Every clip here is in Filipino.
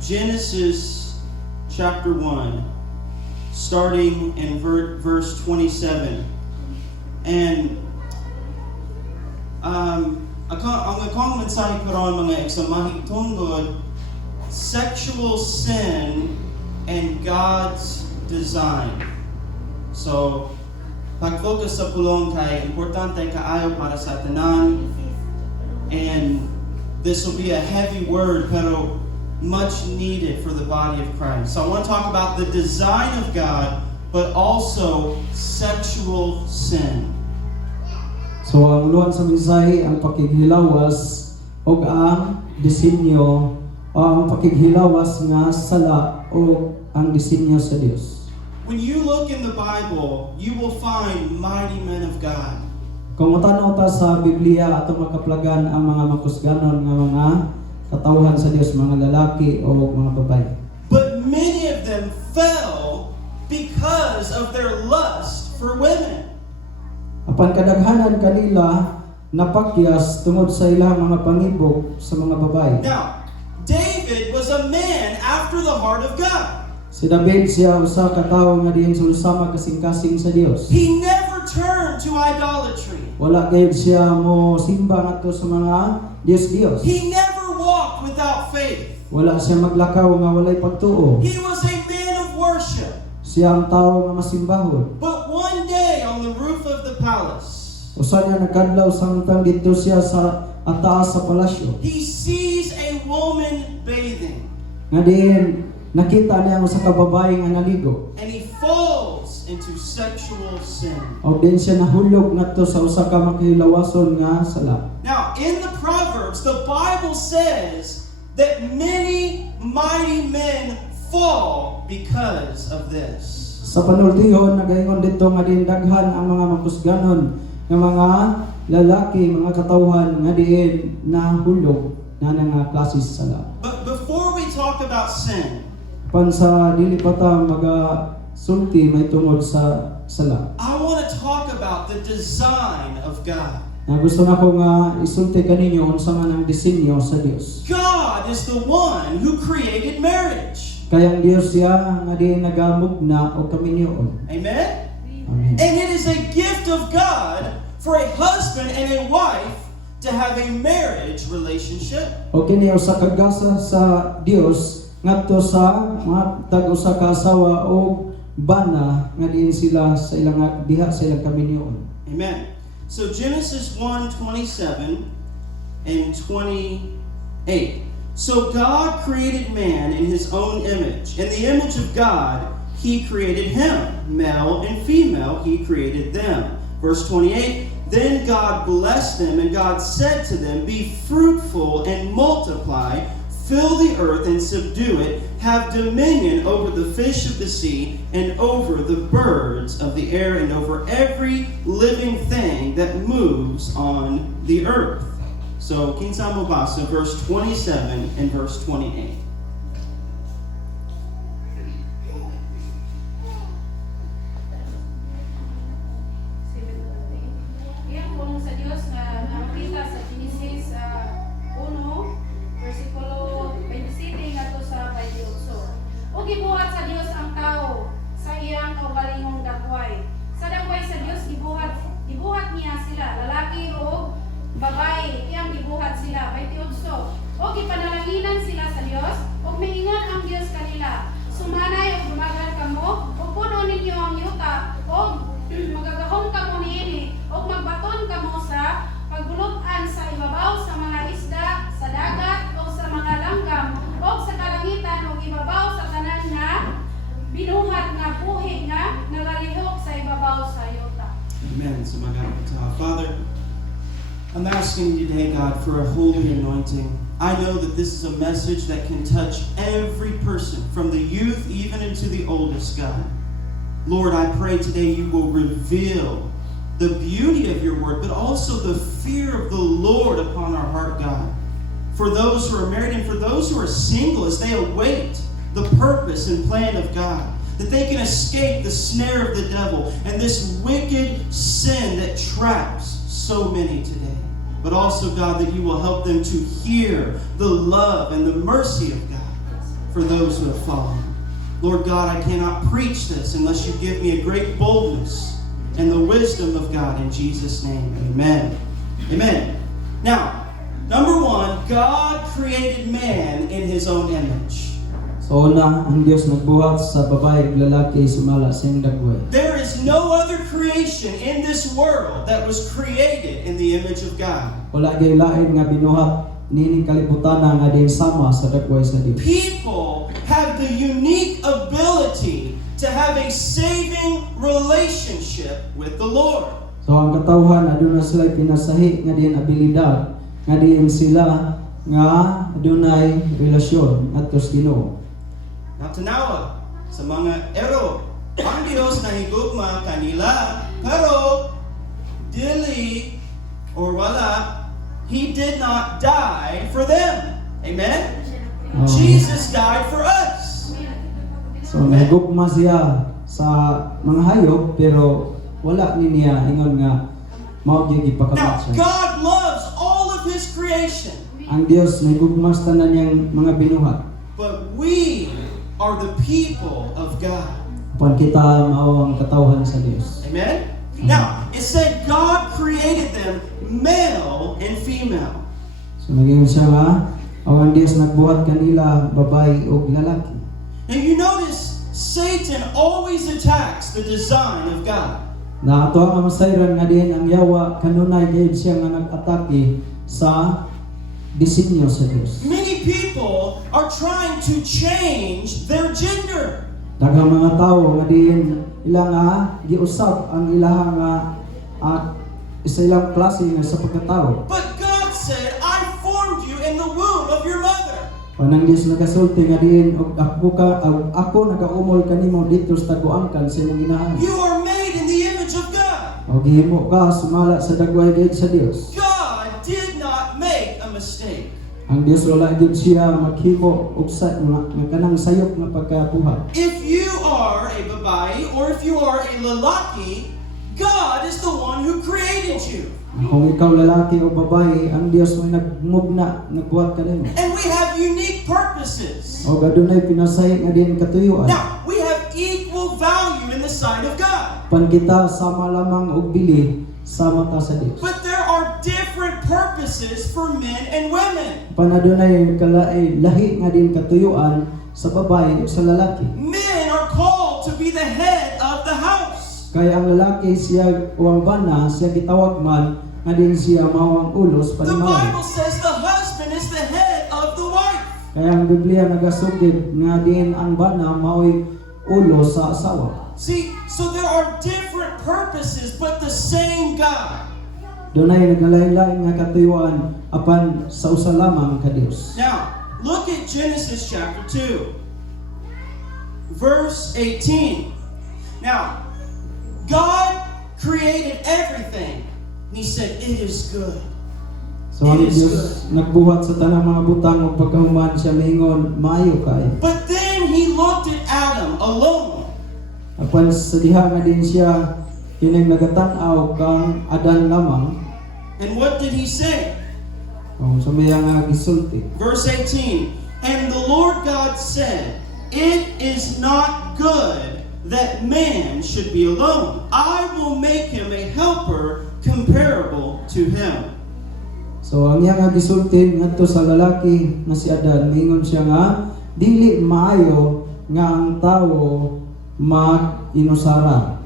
Genesis chapter 1, starting in verse 27. And ang akong mensahe karon mga eksamahi tungod sexual sin and God's design. So, pag-focus sa pulong kay importante kaayo para sa tanan. And this will be a heavy word pero much needed for the body of Christ. So I want to talk about the design of God, but also sexual sin. So ang uluan sa mensahe ang pakighilawas o ang disenyo o ang pakighilawas nga sala o ang disenyo sa Dios. When you look in the Bible, you will find mighty men of God. Kung matanaw ta sa Biblia ato makaplagan ang mga makusganon nga mga katawhan sa Dios, mga lalaki o mga babae. But many of them fell because of their lust for women. Apan kadaghanan kanila napakyas tungod sa ilang mga pangibok sa mga babae. Now, David was a man after the heart of God. Si David siya usa ka tawo nga diin sulusama kasing-kasing sa Dios. He never turned to idolatry. Wala gayud siya mo simba ngadto sa mga Dios. He never walked without faith. Wala siya maglakaw nga walay pagtuo. He was a man of worship. Siya ang tawo nga masimbahon. But one day on the roof of the palace, Usa niya nagkadlaw samtang dito siya sa ataas sa palasyo. he sees a woman bathing. Nga diin nakita niya usa ka babae nga naligo. And he falls into sexual sin. O din siya nahulog ngadto sa usa ka makilawason nga sala. Now, in the Proverbs, the Bible says that many mighty men fall because of this. Sa panultihon nagaingon dito nga diin daghan ang mga makusganon nga mga lalaki, mga katawhan nga diin nahulog na nga klase sa sala. But before we talk about sin, Pan sa dili pa ta magasulti may tungod sa sala. I want to talk about the design of God. Na gusto na ko nga isulti kaninyo unsa man ang disenyo sa Dios. God is the one who created marriage. Kaya ang Dios siya nga di nagamugna o kaminyoon. Amen? Amen. And it is a gift of God for a husband and a wife to have a marriage relationship. O kini usa ka gasa sa Dios ngadto sa mga tag-usa ka asawa o bana nga diin sila sa ilang diha sa ilang kaminyoon. Amen. So Genesis 1:27 and 28. So God created man in his own image. In the image of God, he created him. Male and female, he created them. Verse 28, then God blessed them, and God said to them, be fruitful and multiply, fill the earth and subdue it, have dominion over the fish of the sea, and over the birds of the air, and over every living thing that moves on the earth. So, kinsa mo basa verse 27 and verse 28. Iyang pulong sa Dios nga nakita sa Genesis 1 versikulo 27 ngadto sa 28. O gibuhat sa Dios ang tao sa iyang kaugalingong dagway. Sa dagway sa Dios gibuhat niya sila lalaki o babae, iyang gibuhat sila 28. O gipanalaginan sila sa Dios ug miingon ang Dios kanila. Sumanay ug dumagan kamo ug puno ninyo ang yuta ug magagahom kamo niini ug magbaton kamo sa pagbulutan sa ibabaw sa mga isda sa dagat o sa mga langgam o sa kalangitan ug ibabaw sa tanan nga binuhat nga buhig nga nagalihok sa ibabaw sa yuta. Amen. So, Father, I'm asking you today, God, for a holy anointing. I know that this is a message that can touch every person, from the youth even into the oldest, God. Lord, I pray today you will reveal the beauty of your word, but also the fear of the Lord upon our heart, God. For those who are married and for those who are single, as they await the purpose and plan of God, that they can escape the snare of the devil and this wicked sin that traps so many today. But also, God, that you will help them to hear the love and the mercy of God. for those who have fallen. Lord God, I cannot preach this unless you give me a great boldness and the wisdom of God in Jesus' name. Amen. Amen. Now, number one, God created man in His own image. So una, ang Dios nagbuhat sa babae ug lalaki sumala sa iyang dagway. There is no other creation in this world that was created in the image of God. Wala gyud lain nga binuhat nining kalibutan nga diin sama sa dagway sa Dios. People have the unique ability to have a saving relationship with the Lord. So ang katawhan aduna sila pinasahi nga diin abilidad nga diin sila nga adunay relasyon ngadto sa Ginoo. Now, tanawa sa mga ero, ang Diyos na higugma kanila, pero dili or wala, He did not die for them. Amen? Jesus died for us. So nahigugma siya sa mga hayop pero wala ni niya ingon nga mao gyud Now, ipakamat siya. God loves all of His creation, Ang Dios nahigugma sa tanan niyang mga binuhat. but we are the people of God. Apan kita mao ang katawhan sa Dios. Amen? Now, it said God created them male and female. So naging siya nga ang Dios nagbuhat kanila babae ug lalaki. Now, you notice Satan always attacks the design of God. Na ato ang masayran nga diin ang yawa kanunay gayud siya nga nag-atake sa disenyo sa Dios. Many people are trying to change their gender. Daghang mga tawo nga diin ilang nga giusab ang ilaha nga isa ilang klase nga sa pagkatao. But God said, I formed you in the womb of your mother. Panang Dios nagasulti nga diin og ako nagaumol kanimo dito sa taguangkan sa imong ginahan. You are made in the image of God. Og gihimo ka sumala sa dagway gayud sa Dios. God did not make a mistake. Ang Dios wala gyud siya maghimo og sa nga kanang sayop nga pagkabuhat. If you are a babae or if you are a lalaki, God is the one who created you. Kung ikaw lalaki o babae, ang Dios may nagmugna, nagbuhat kanimo. And we have unique purposes. O gadunay pinasay nga diin katuyuan. Now, we have equal value in the sight of God. Pan kita sama lamang og bili sa mata sa Dios. But there are different purposes for men and women. Pan adunay kalaay lahi nga din katuyuan sa babae ug sa lalaki. Men are called to be the head of the house. Kaya ang lalaki siya o ang bana siya gitawag man nga din siya mao ang ulos The panimaon. Bible says the husband is the head of the wife. Kaya ang Biblia nagasugid nga din ang bana mao'y ulo sa asawa. See, so there are different purposes, but the same God. Dunay nagalain-lain nga katuyuan apan sa usa lamang ka Dios. Now, look at Genesis chapter 2, verse 18. Now, God created everything, and He said, it is good. So ang It is Dios nagbuhat sa tanang mga butang ug pagkahuman siya mingon maayo kay. But then He looked at Adam alone, Apan sa diha nga din siya kining nagatan-aw kang Adan lamang. and what did He say? So may nga gisulti. Verse 18, and the Lord God said, it is not good that man should be alone. I will make him a helper comparable to him. So ang iya nga gisulti ngadto sa lalaki nga si Adan, mingon siya nga dili maayo nga ang tawo mag-inusara.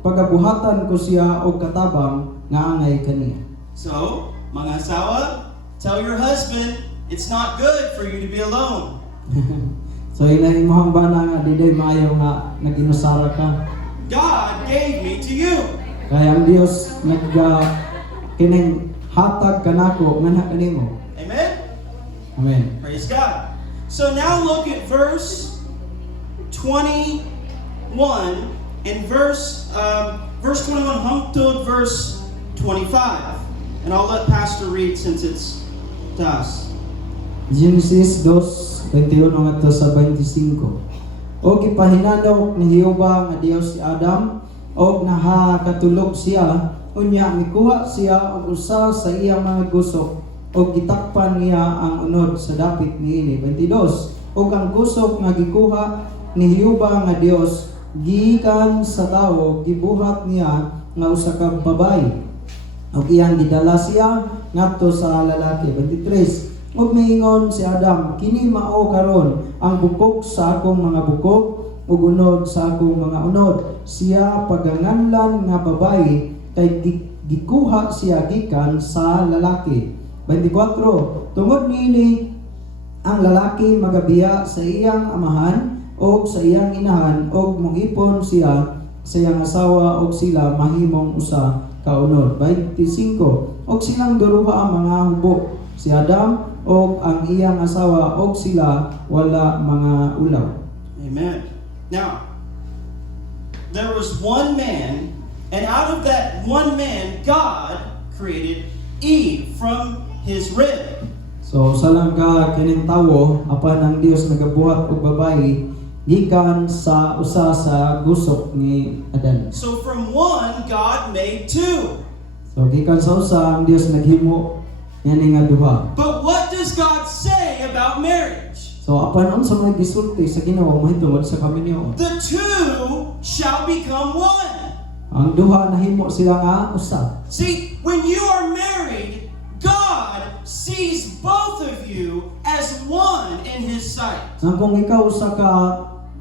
Pagabuhatan ko siya og katabang nga angay kaniya. So, mga asawa, tell your husband, it's not good for you to be alone. So inay imong bana nga diday maayo nga nag-inusara ka. God gave me to you. Kaya ang Dios kining hatag kanako nga na kanimo. Amen? Amen. Praise God. So now look at verse 21 and verse 21 hangtod verse 25. And I'll let Pastor read since it's to us. Genesis 2:21 ngadto sa 25. O gipahinadok ni Jehova nga Dios si Adam og nakatulog siya unya mikuha siya og usa sa iyang mga gusok o gitakpan niya ang unod sa dapit niini. 22. O ang kusog nga gikuha ni Jehova nga Dios gikan sa tawo gibuhat niya nga usa ka babayi. Og iyang gidala siya ngadto sa lalaki. 23. Og miingon si Adam, kini mao karon ang bukog sa akong mga bukog ug unod sa akong mga unod. Siya paganganlan nga babayi kay gikuha siya gikan sa lalaki. 24. Tungod niini ang lalaki magabiya sa iyang amahan o sa iyang inahan o mongipon siya sa iyang asawa o sila mahimong usa ka unod. 25. Og silang duruha ang mga hubok, si Adam o ang iyang asawa o sila wala mga ulaw. Amen. Now, there was one man, and out of that one man, God created Eve from his rib. So sa lang ka kining tawo apan ang Dios nagabuhat og babayi gikan sa usa sa gusok ni Adan. So from one, God made two. So gikan sa usa ang Dios naghimo yani nga duha. But what does God say about marriage? So apan unsa may gisulti sa Ginoo mahitungod sa kaminyo. The two shall become one. Ang duha nahimo sila nga usa. See, when you are married, God sees both of you as one in His sight. Nang kung ikaw usa ka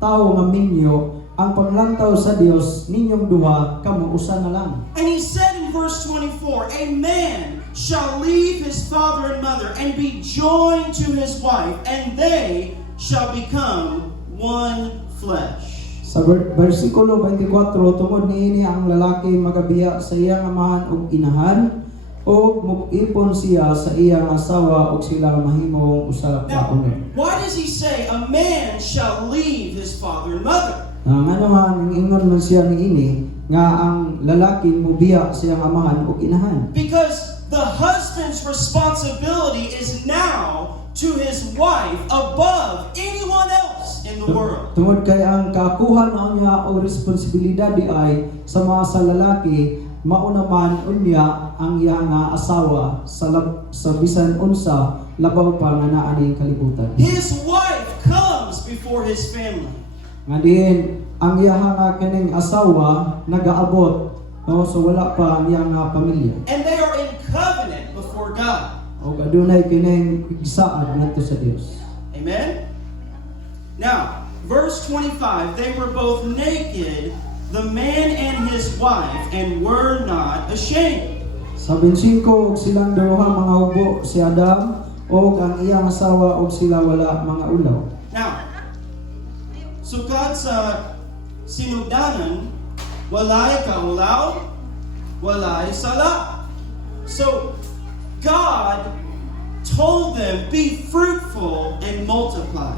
tawo nga minyo, ang paglantaw sa Dios ninyong duha kamo usa na lang. And He said in verse 24, a man shall leave his father and mother and be joined to his wife, and they shall become one flesh. Sa versikulo 24, tungod niini ang lalaki magabiya sa iyang amahan ug inahan o mug-ipon siya sa iyang asawa ug sila mahimong usa ka Now, unod. why does He say a man shall leave his father and mother? Ngano man ingon man siya niini nga ang lalaki mubiya sa iyang amahan ug inahan. Because the husband's responsibility is now to his wife above anyone else in the world. Tungod kay ang kakuha na niya o responsibilidad di ay sa mga sa lalaki mao naman unya ang iyang asawa sa bisan unsa labaw pa nga naa ning kalibutan. His wife comes before his family. Nga din ang iyang kining asawa nagaabot no so wala pa ang iyang pamilya. And they are in covenant before God. O adunay kining igsaad ngadto sa Dios. Amen? Now, verse 25, they were both naked, the man and his wife, and were not ashamed. Sa 25 og silang duha mga ubo si Adam o ang iyang asawa og sila wala mga ulaw. Now, so God sa sinugdanan, walay kaulaw, walay sala. So, God told them, be fruitful and multiply.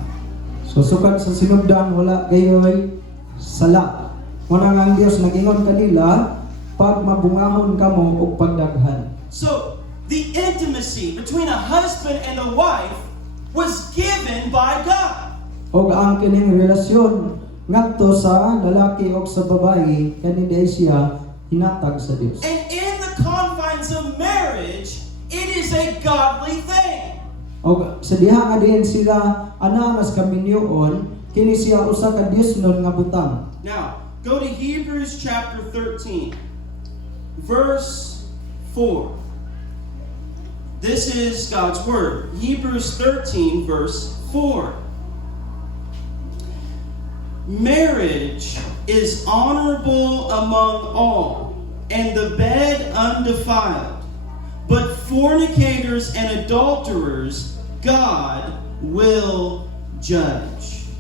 So sukad sa sinugdan wala gayoy sala. Muna nga ang Dios nag-ingon kanila pag mabungahon kamo og pagdaghan. So, the intimacy between a husband and a wife was given by God. Og ang kining relasyon ngadto sa lalaki og sa babayi kani diay siya hinatag sa Dios. And in the confines of marriage, it is a godly thing. Og sa diha nga diin sila ana mas kaminyoon kini siya usa ka Diosnon nga butang. Now, go to Hebrews chapter 13, verse 4. This is God's word. Hebrews 13, verse 4. Marriage is honorable among all, and the bed undefiled. But fornicators and adulterers, God will judge.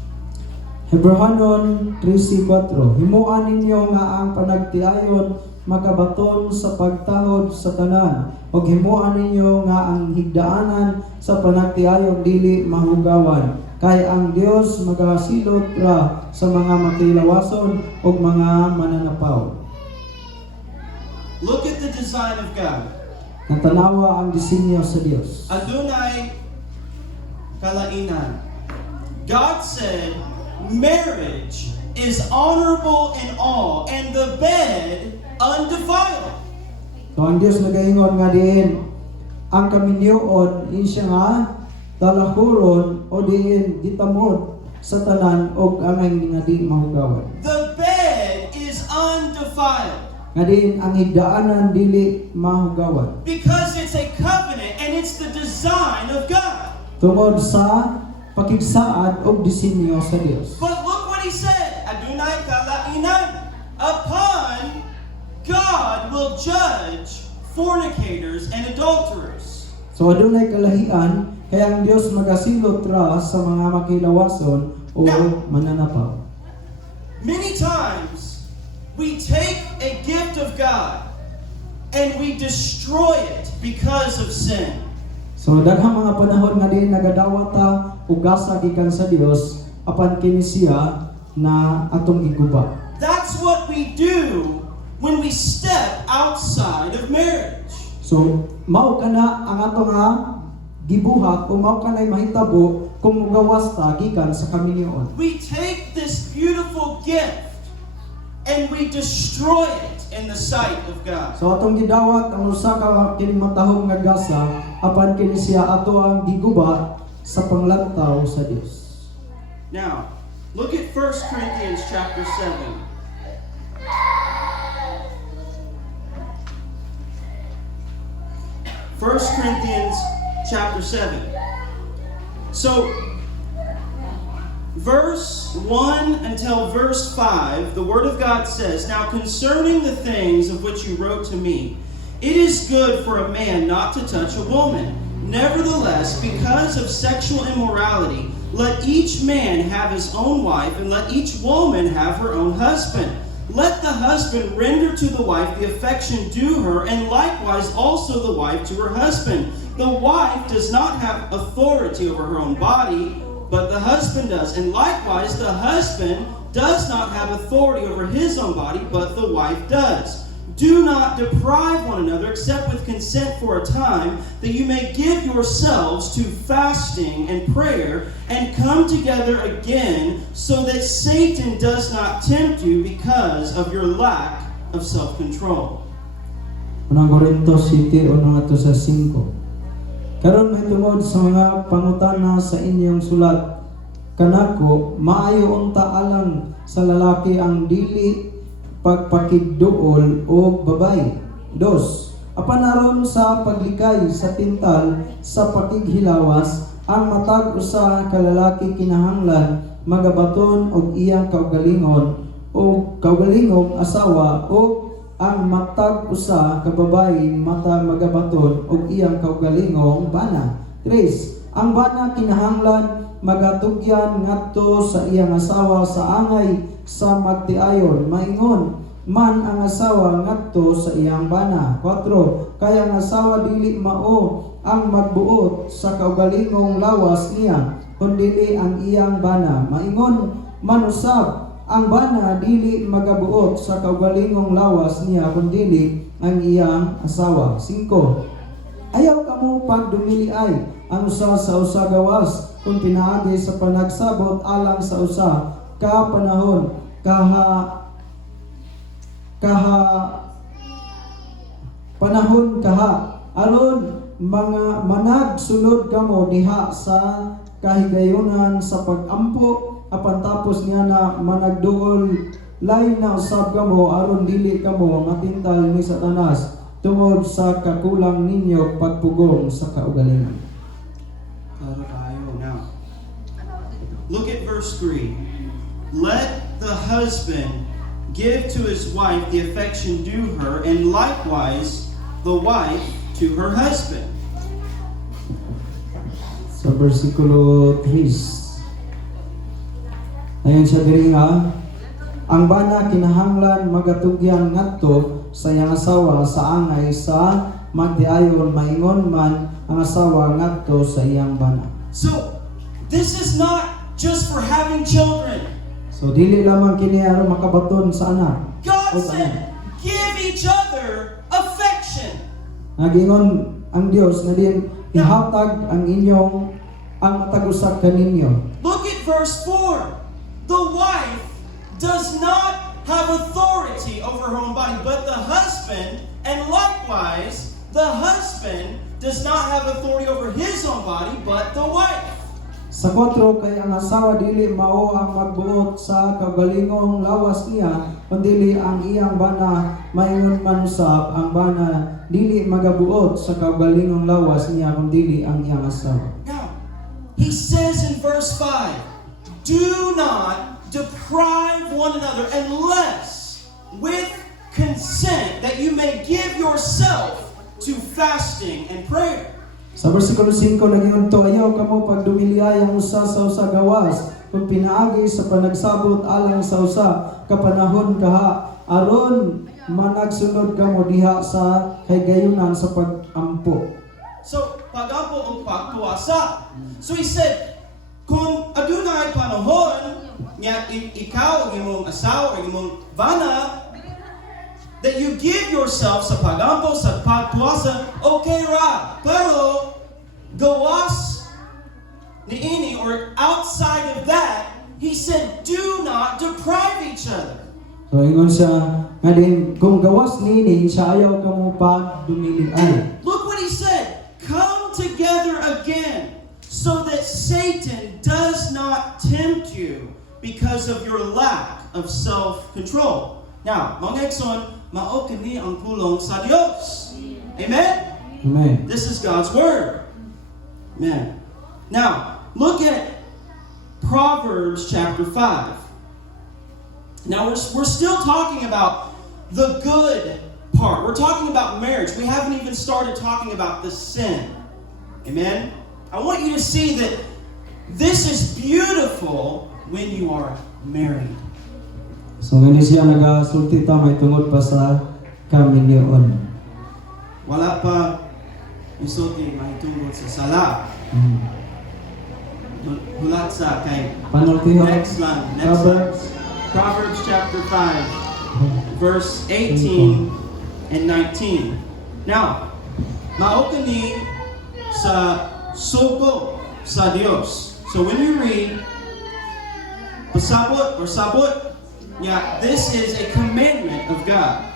Hebrehanon 13:4 Himuan ninyo nga ang panagtiayon makabaton sa pagtahod sa tanan ug himuan ninyo nga ang higdaanan sa panagtiayon dili mahugawan kay ang Dios magasilot ra sa mga makilawason ug mga mananapaw. Look at the design of God. Natanawa ang disenyo sa Dios. Adunay kalainan. God said, marriage is honorable in all, and the bed undefiled. So ang Dios nagaingon nga diin ang kaminyoon insya nga dalahuron o diin gitamod sa tanan og angay nga di mahugawan. The bed is undefiled Nga diin ang higdaanan dili mahugawan. because it's a covenant and it's the design of God. Tungod sa pakigsaad og disenyo sa Dios. But look what he said, Adonai kalainan. Upon God will judge fornicators and adulterers. So adunay kalahian kaya ang Dios magasilot ra sa mga makilawason o mananapaw. Many times we take a gift of God and we destroy it because of sin. So daghang mga panahon nga din nagadawat ta og gasa gikan sa Dios apan kini siya na atong giguba. That's what we do when we step outside of marriage. So mao kana ang atong gibuhat o mao kanay mahitabo kung mugawas ta gikan sa kaminyoon. We take this beautiful gift and we destroy it in the sight of God. So atong gidawat ang usa ka kinimatahong nga gasa apan kini siya ato ang giguba sa panglantaw sa Dios. Now, look at 1 Corinthians chapter 7. 1 Corinthians chapter 7. So, verse 1 until verse 5, the Word of God says, "Now concerning the things of which you wrote to me, it is good for a man not to touch a woman. Nevertheless, because of sexual immorality, let each man have his own wife, and let each woman have her own husband. Let the husband render to the wife the affection due her, and likewise also the wife to her husband. The wife does not have authority over her own body, but the husband does. And likewise the husband does not have authority over his own body, but the wife does. Do not deprive one another except with consent for a time, that you may give yourselves to fasting and prayer, and come together again, so that Satan does not tempt you because of your lack of self-control." Unang Korintos City, 1:5. Karon may tungod sa mga pangutana sa inyong sulat kanako, maayo unta alang sa lalaki ang dili pagpakigduol o babay. 2. Apan aron sa paglikay sa tintal sa pakighilawas, ang matag usa ka lalaki kinahanglan magabaton og iyang kaugalingon o kaugalingong asawa, o ang matag usa ka babayi mata magabaton og iyang kaugalingong bana. 3. Ang bana kinahanglan magatugyan ngadto sa iyang asawa sa angay sa magtiayon, maingon man ang asawa ngadto sa iyang bana. 4. Kaya ang asawa dili mao ang magbuot sa kaugalingong lawas niya, kundi ang iyang bana. Maingon man usab ang bana dili magabuot sa kaugalingong lawas niya, kundi ang iyang asawa. 5. Ayaw kamo pagdumiliay ang usa sa usa gawas, kung pinaagi sa panagsabot alang sa usa ka panahon panahon kaha aron mga managsulod kamo diha sa kahigayunan sa pagampo, apan tapos niya na managduol lain na usab kamo aron dili kamo matintal ni Satanas tungod sa kakulang ninyo pagpugong sa kaugalingon. Now, look at verse 3. Let the husband give to his wife the affection due her, and likewise the wife to her husband. Sa versikulo 3. Ayon siya diri nga, ang bana kinahanglan magatugyan ngadto sa iyang asawa sa angay sa magtiayon, maingon man ang asawa ngadto sa iyang bana. So, this is not just for having children. So dili lamang kini aron makabaton sa anak. God O said, give each other affection. Nagingon ang Dios nga din ihatag ang inyong ang matag-usa kaninyo. Look at verse 4. The wife does not have authority over her own body, but the husband, and likewise the husband does not have authority over his own body, but the wife. Sa 4 kay ang asawa dili mao ang magbuot sa kaugalingong lawas niya, kundi ang iyang bana maingon man usab ang bana dili magabuot sa kaugalingong lawas niya kundi ang iyang asawa. Now, he says in verse 5, do not deprive one another unless with consent that you may give yourself to fasting and prayer. Sa versikulo 5 nagingon to, ayaw kamo pagdumiliyay ang usa sa usa gawas kung pinaagi sa panagsabot alang sa usa kapanahon kaha aron managsunod kamo diha sa kaygayonan sa pagampo. So, pagampo o pagpuasa. So he said, kung adunay panahon, nga ikaw, imong asawa, imong bana, that you give yourself sa pagampo, sa pagpuasa, okay ra. Pero, gawas ni ini, or outside of that, he said, do not deprive each other. So ingon siya nga din kung gawas nini siya ayaw kamo pagdumiliyay. Look what he said. Come together again so that Satan does not tempt you because of your lack of self-control. Now, mga ekson, mao kini ang pulong sa Dios. Amen? Amen. This is God's word. Amen. Now, look at Proverbs chapter 5. Now, we're still talking about the good part. We're talking about marriage. We haven't even started talking about the sin. Amen? I want you to see that this is beautiful when you are married. So gani siya nagasulti ta may tungod pa sa kamilyon. Wala pa isulti mahitungod sa sala. Hulat sa kay Panultiho. next line. Next line. Proverbs chapter 5, verse 18 and 19. Now, maokani sa sugo sa Dios. So when you read pasabot or sabot, yeah, this is a commandment of God.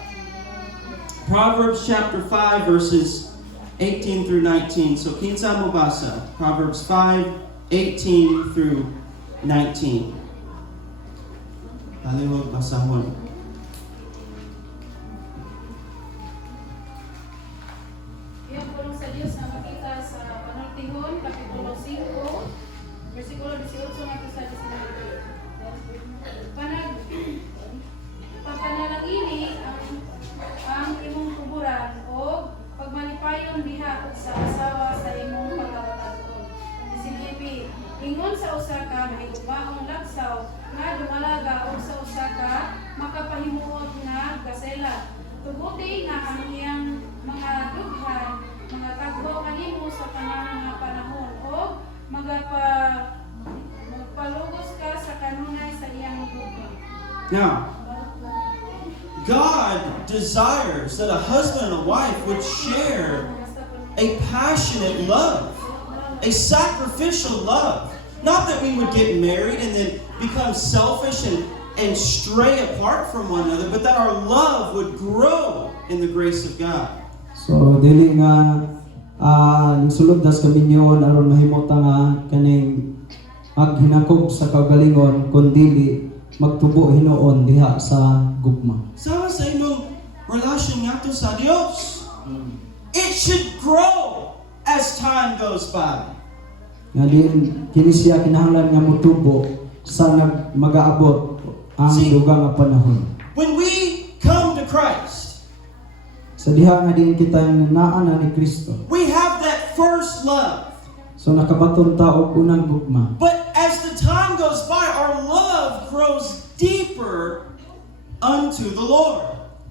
Proverbs chapter 5, verses 18 through 19. So kinsa mo basa? Proverbs 5, 18 through 19. Palihog basahon. Yung pulong sa Diyos na makita sa Panultihon, Kapitulo 5, versikulo 18 hanggang sa 19. Papanalangini ang imong kuburan o pagmalipayon diha sa asawa sa imong pagkakataon. Isinipi, ingon sa usa ka mahigugmaong lagsaw nga dumalaga o sa usa ka makapahimuot nga gasela. Tuguti nga ang iyang mga dughan, mga tagbo kanimo sa kanang mga panahon o magpalugos ka sa kanunay sa iyang dughan. Now, God desires that a husband and a wife would share a passionate love, a sacrificial love. Not that we would get married and then become selfish and stray apart from one another, but that our love would grow in the grace of God. So dili nga nagsulod das kaminyon aron mahimota nga kaning aghinakog sa kaugalingon kun dili magtubo hinuon diha sa gugma. Sama sa imong relasyon nato sa Dios. It should grow as time goes by. Nga din kini siya kinahanglan nga motubo sa mag-aabot ang dugang nga panahon. When we come to Christ, Sa diha nga din kita naana ni Kristo. we have that first love. So nakabaton ta og unang gugma. But as the time goes by, our love grows deeper unto the Lord.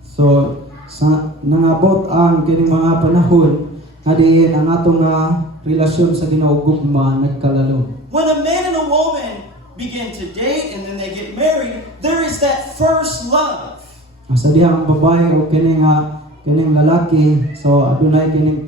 So sa nangabot ang kining mga panahon nga diin ang atong relasyon sa Ginoo gugma nagkalalo. When a man and a woman begin to date and then they get married, there is that first love. Sa diha ang babae o kining lalaki, so adunay kining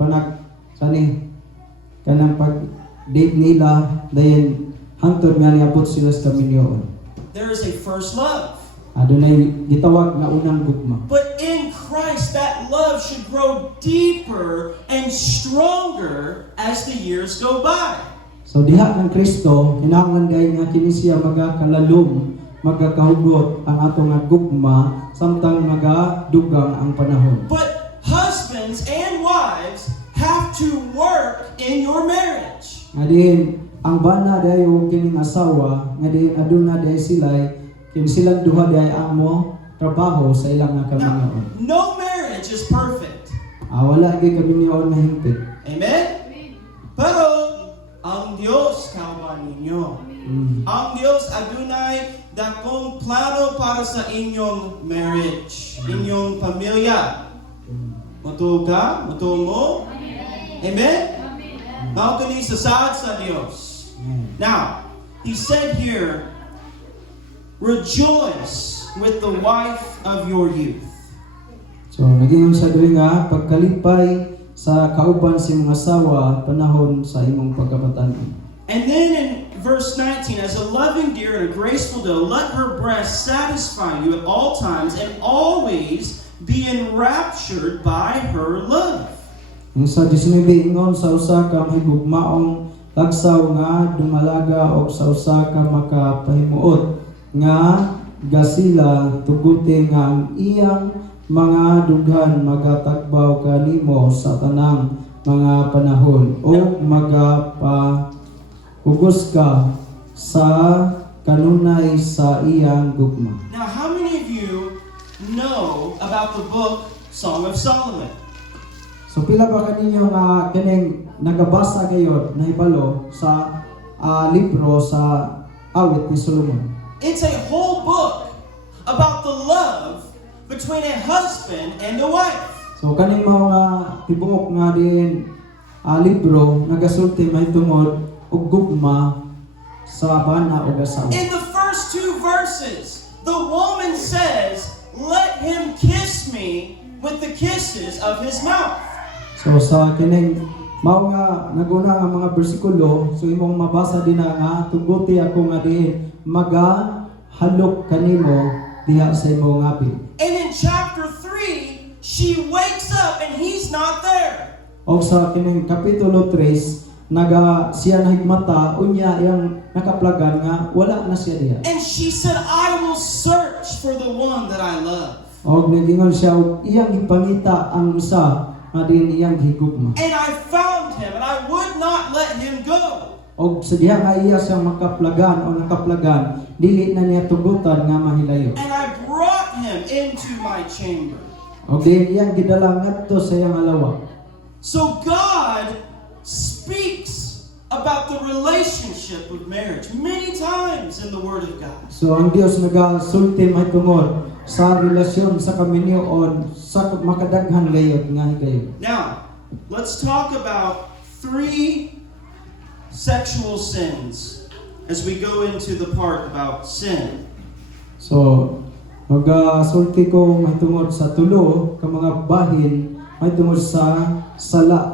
kanang pag-date nila dayon hangtod nga niabot sila sa milyon. There is a first love. Adunay gitawag nga unang gugma. But in Christ, that love should grow deeper and stronger as the years go by. So diha ng Kristo, kinahanglan day nga kini siya magakalalom, magakahugot ang atong nga gugma samtang magadugang ang panahon. But husbands and wives have to work in your marriage. Nga din, ang bana dayo kining asawa, nga din aduna day sila, kin silang duha day amo trabaho sa ilang nga Now, kamingaon. no marriage is perfect. Wala gyud kamingaon na hingpit. Amen? Pero, ang Diyos kauban ninyo. Ang Diyos adunay dakong plano para sa inyong marriage, inyong pamilya. Matuo ka? Matuo mo? Amen? Mao kini sa saad sa Diyos. Now, he said here, rejoice with the wife of your youth. So naging sa diri nga pagkalipay sa kauban sa imong asawa panahon sa imong pagkabatan. And then in verse 19, as a loving deer and a graceful doe, let her breast satisfy you at all times and always be enraptured by her love. Ang sa 19 ingon sa usa ka mahigugmaong lagsaw nga dumalaga og sa usa ka makapahimuot nga gasila tuguti nga ang iyang mga dughan magatagbaw kanimo sa tanang mga panahon o magapahugos ka sa kanunay sa iyang gugma. Now, how many of you know about the book Song of Solomon? So pila ba kaninyo nga kining nagabasa gayud nahibalo sa libro sa awit ni Solomon? It's a whole book about the love between a husband and a wife. So kaning mga tibuok nga din libro nagasulti may tungod og gugma sa bana ug asawa. In the first two verses, the woman says, "Let him kiss me with the kisses of his mouth." So sa kining mao nga naguna nga mga bersikulo, so imong mabasa din nga tuguti ako nga diin magahalok kanimo diha sa imong abi. And in chapter 3, she wakes up and he's not there. O sa kining kapitulo 3 siya nahigmata unya iyang nakaplagan nga wala na siya diha. And she said, "I will search for the one that I love." Og nagingon siya og iyang ipangita ang usa nga din iyang higugma. And I found him and I would not let him go. Og sa diha nga iya siyang makaplagan o nakaplagan, dili na niya tugutan nga mahilayo. And I brought him into my chamber. Og din iyang gidala ngadto sa iyang alawa. So God speaks about the relationship of marriage many times in the Word of God. So ang Dios nagasulti may tungod sa relasyon sa kaminyoon sa makadaghan gayud nga higayon. Now, let's talk about 3 sexual sins as we go into the part about sin. So magasulti ko may tungod sa tulo ka mga bahin may tungod sa sala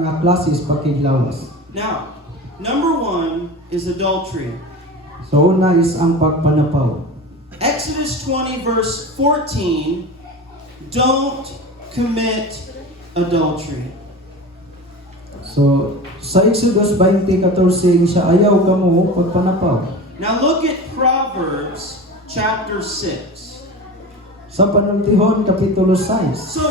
nga klases pakiglawas. Now, number 1 is adultery. So una is ang pagpanapaw. Exodus 20 verse 14, don't commit adultery. So sa Exodus 20:14 siya ayaw kamo pagpanapaw. Now look at Proverbs chapter 6. Sa panultihon kapitulo 6. So,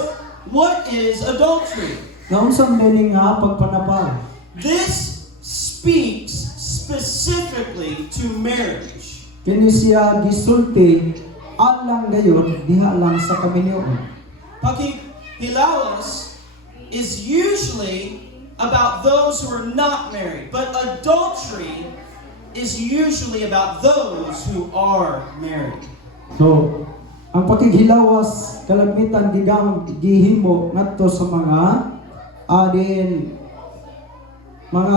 what is adultery? Nga unsang meaning nga pagpanapaw? This speaks specifically to marriage. Kini siya gisulti alang gayon diha lang sa kaminyoon. Pakihilawas is usually about those who are not married, but adultery is usually about those who are married. So, ang pakighilawas kalamitan gihimo ngadto sa mga mga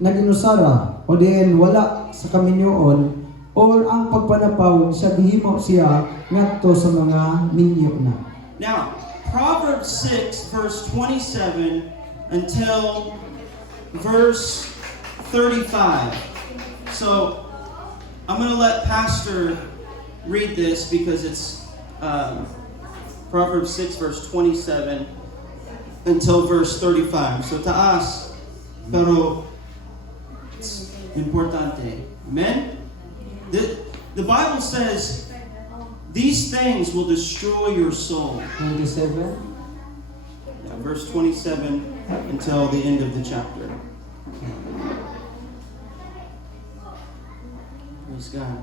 naginusara o din wala sa kaminyoon. Or ang pagpanapaw siya gihimo siya ngadto sa mga minyo na. Now, Proverbs 6 verse 27 until verse 35. So, I'm going to let Pastor read this because it's Proverbs 6 verse 27 until verse 35. So taas, pero it's importante. Amen? The Bible says, these things will destroy your soul. 27. Yeah, verse 27 until the end of the chapter. Praise God.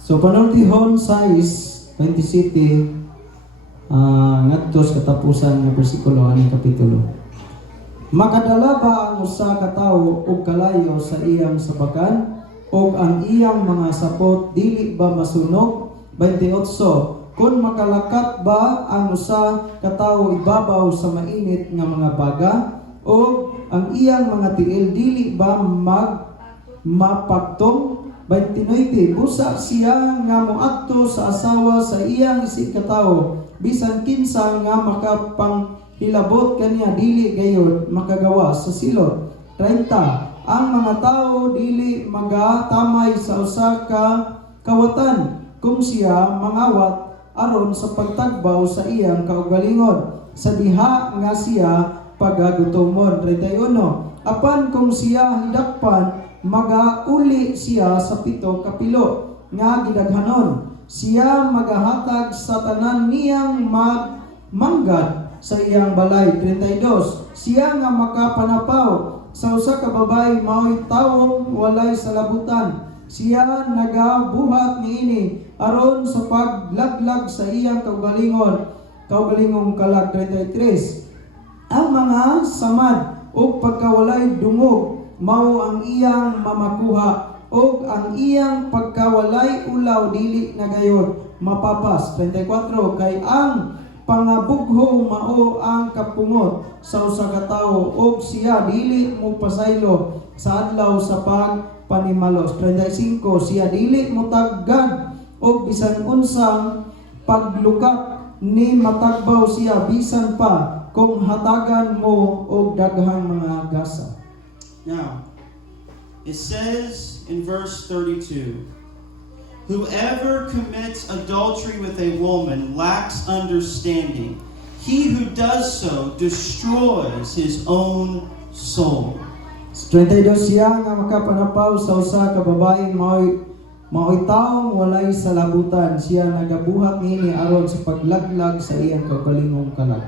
So panultihon 6:27 ngadto sa katapusan nga bersikulo ani kapitulo. Makadala ba ang usa ka tawo og kalayo sa iyang sabakan og ang iyang mga sapot dili ba masunog? 28. Kung makalakat ba ang usa ka tawo ibabaw sa mainit nga mga baga o ang iyang mga tiil dili ba mapagtong? 29. Busa siya nga moadto sa asawa sa iyang isig katawo bisan kinsa nga makapanghilabot kaniya dili gayud makagawa sa silot. 30. Ang mga tao dili magatamay sa usa ka kawatan kung siya mangawat aron sa pagtagbaw sa iyang kaugalingon sa diha nga siya pagagutomon. 31. Apan kung siya hidakpan magauli siya sa 7 kapilo nga gidaghanon. Siya magahatag sa tanan niyang magmanggad sa iyang balay. 32. Siya nga makapanapaw sa usa ka babay mao'y tawong walay salabutan. Siya nagabuhat niini aron sa paglaglag sa iyang kaugalingong kalag. 33. Ang mga samad o pagkawalay dungog mao ang iyang mamakuha og ang iyang pagkawalay ulaw dili na gayud mapapas. 34. Kay ang pangabugho mao ang kapungot sa usa ka tawo og siya dili mo pasaylo sa adlaw sa pagpanimalos. 35. Siya dili mo taggad og bisan unsang paglukak ni matagbaw siya bisan pa kung hatagan mo og daghang mga gasa. Now, it says in verse 32, whoever commits adultery with a woman lacks understanding. He who does so destroys his own soul. 32. Siya nga makapanapaw sa usa ka babae mao'y taong walay salabutan. Siya nagabuhat niini aron sa paglaglag sa iyang kaugalingong kalag.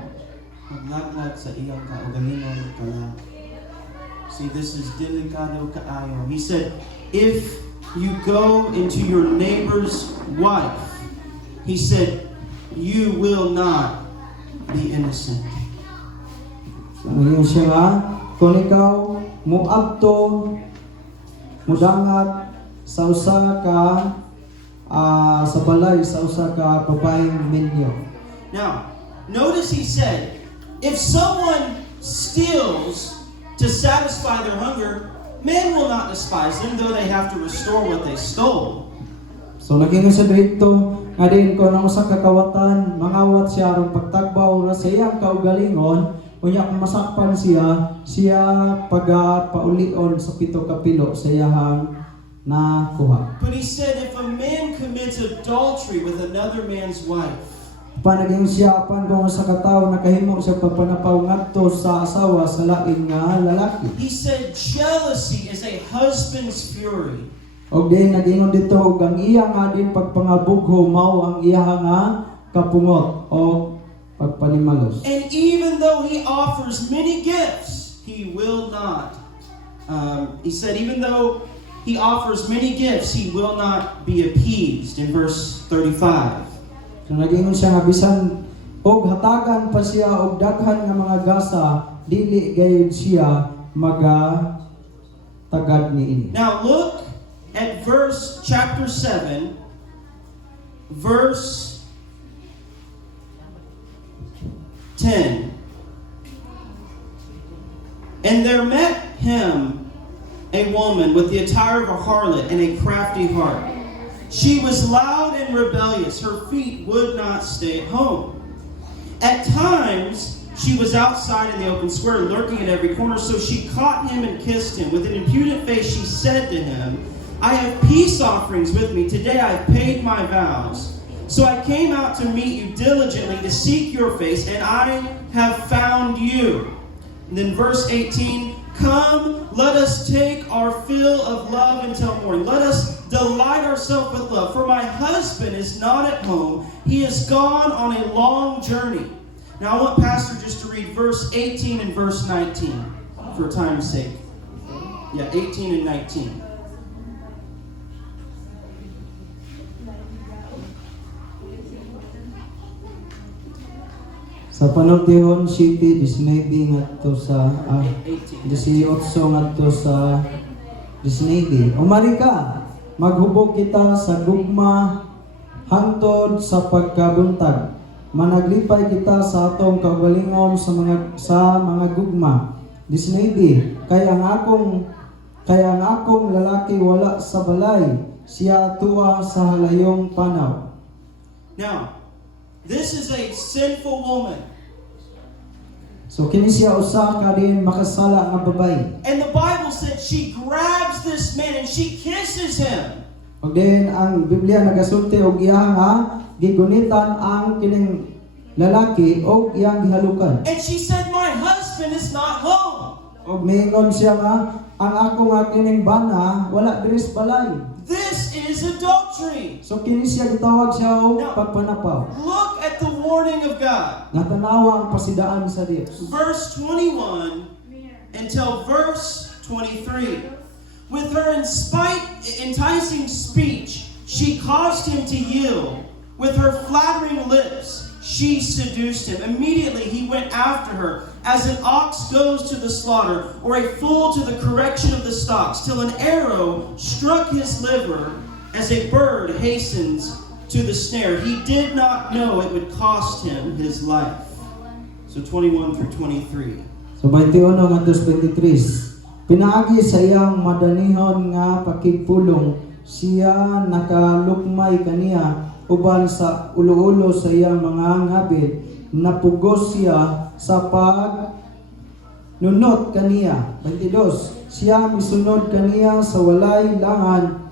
Paglaglag sa iyang kaugalingong kalag. See, this is delicado kaayo. He said, if you go into your neighbor's wife, he said, you will not be innocent. So, ngayon siya nga, kung ikaw muadto, mudangat sa usa ka sa balay sa usa ka babaeng minyo. Now, notice he said, if someone steals to satisfy their hunger, men will not despise them, though they have to restore what they stole. So naging sa dito nga din ko nang usa ka kawatan mangawat siya aron pagtagbaw ra sa iyang kaugalingon unya kung masakpan siya pagapaulion sa 7 kapilo sa iyang nakuha. But he said, if a man commits adultery with another man's wife, Panaging siya apan kung sa katawo nakahimo siya pagpanapaw ngadto sa asawa sa lain nga lalaki. he said jealousy is a husband's fury. Og din nagingon dito og ang iya nga din pagpangabugho mao ang iya nga kapungot o pagpanimalos. And even though he offers many gifts, he will not. He said, even though he offers many gifts, he will not be appeased. In verse 35. So nagingon siya nga bisan og hatagan pa siya og daghan nga mga gasa dili gayud siya magatagad niini. Now look at chapter 7, verse 10. And there met him a woman with the attire of a harlot and a crafty heart. She was loud and rebellious. Her feet would not stay at home. At times, she was outside in the open square, lurking at every corner. So she caught him and kissed him. With an impudent face, she said to him, I have peace offerings with me. Today I have paid my vows. So I came out to meet you diligently to seek your face, and I have found you. And then verse 18, come, let us take our fill of love until morning. Let us delight ourselves with love. For my husband is not at home. He is gone on a long journey. Now I want Pastor just to read verse 18 and verse 19 for time's sake. Yeah, 18 and 19. Sa Panagtihon City, 19 ngadto sa 18 ngadto sa 19. Umari ka, maghubog kita sa gugma hangtod sa pagkabuntag. Managlipay kita sa atong kaugalingon sa mga gugma. 19. Kaya ang akong lalaki wala sa balay, siya tuwa sa halayong panaw. Now, this is a sinful woman. So kini siya usa ka din makasala nga babae. And the Bible said she grabs this man and she kisses him. Og din ang Biblia nagasulti og iya nga gigunitan ang kining lalaki og iyang gihalukan. And she said, my husband is not home. Og miingon siya nga ang ako nga kining bana wala diri sa balay. This is adultery. So kini siya gitawag siya og pagpanapaw. Look at the warning of God. Nga tanawa ang pasidaan sa Dios. Verse 21 until verse 23. With her enticing speech, she caused him to yield. With her flattering lips, she seduced him. Immediately he went after her, as an ox goes to the slaughter, or a fool to the correction of the stocks, till an arrow struck his liver, as a bird hastens to the snare. He did not know it would cost him his life. So 21 through 23. So 21 ngadto sa 23. Pinaagi sa iyang madanihon nga pakigpulong, siya nakalukmay kaniya uban sa ulo-ulo sa iyang mga ngabid, napugos siya sa pagnunot kaniya. 22. Siya misunod kaniya sa walay langan,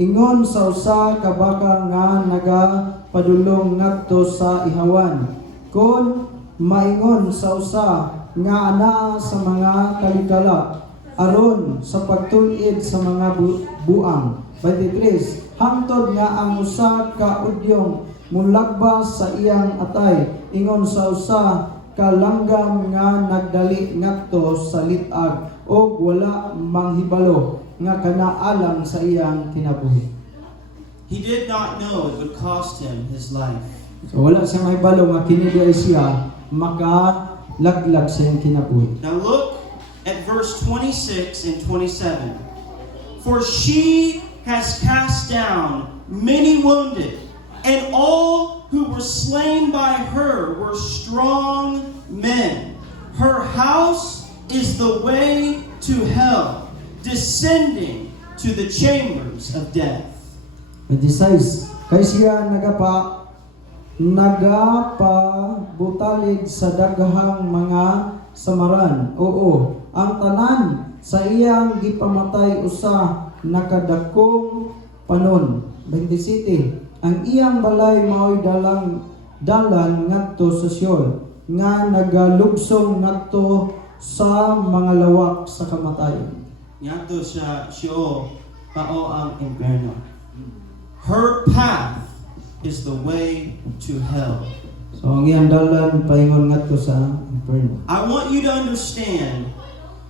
ingon sa usa ka baka nga nagapadulong ngadto sa ihawan. Kon maingon sa usa nga ana sa mga kalikala, aron sa pagtulid sa mga buang. 23. Hangtod nga ang usa ka udyong mulagbas sa iyang atay, ingon sa usa ka langgam nga nagdali ngadto sa litag, o wala manghibalo nga kanaalang sa iyang kinabuhi. He did not know it would cost him his life. So wala siya mahibalo nga kini di ay siya makalaglag sa iyang kinabuhi. Now look at verse 26 and 27. For she has cast down many wounded, and all who were slain by her were strong men. Her house is the way to hell, descending to the chambers of death. 26. Kay siya nagapabutalig sa daghang mga samaran. Oo, ang tanan sa iyang gipamatay usa nakadakong panon. 27. Ang iyang balay mao'y dalan ngadto sa Sheol, nga nagalubsong ngadto sa mga lawak sa kamatayon. Ngadto sa Sheol, pao ang impierno. Her path is the way to hell. So ang iyang dalan paingon ngadto sa impierno. I want you to understand,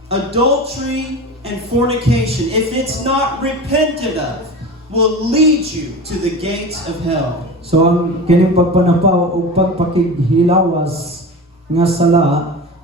adultery and fornication, if it's not repented of, will lead you to the gates of hell. So ang kining pagpanapaw o pagpakighilawas nga sala,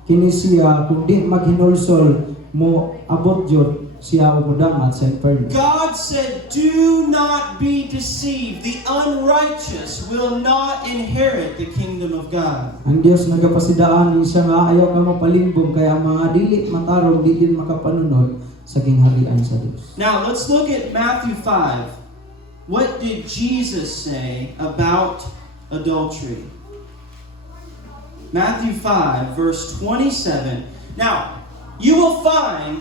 kini siya kung di maghinulsol mo abot jud siya og modangat sa impierno. God said, do not be deceived. The unrighteous will not inherit the kingdom of God. Ang Dios nagapasidaan siya nga ayaw ka mapalimbong, kaya ang mga dili matarong di din makapanunod sa gingharian sa Dios. Now, let's look at Matthew 5. What did Jesus say about adultery? Matthew 5, verse 27. Now, you will find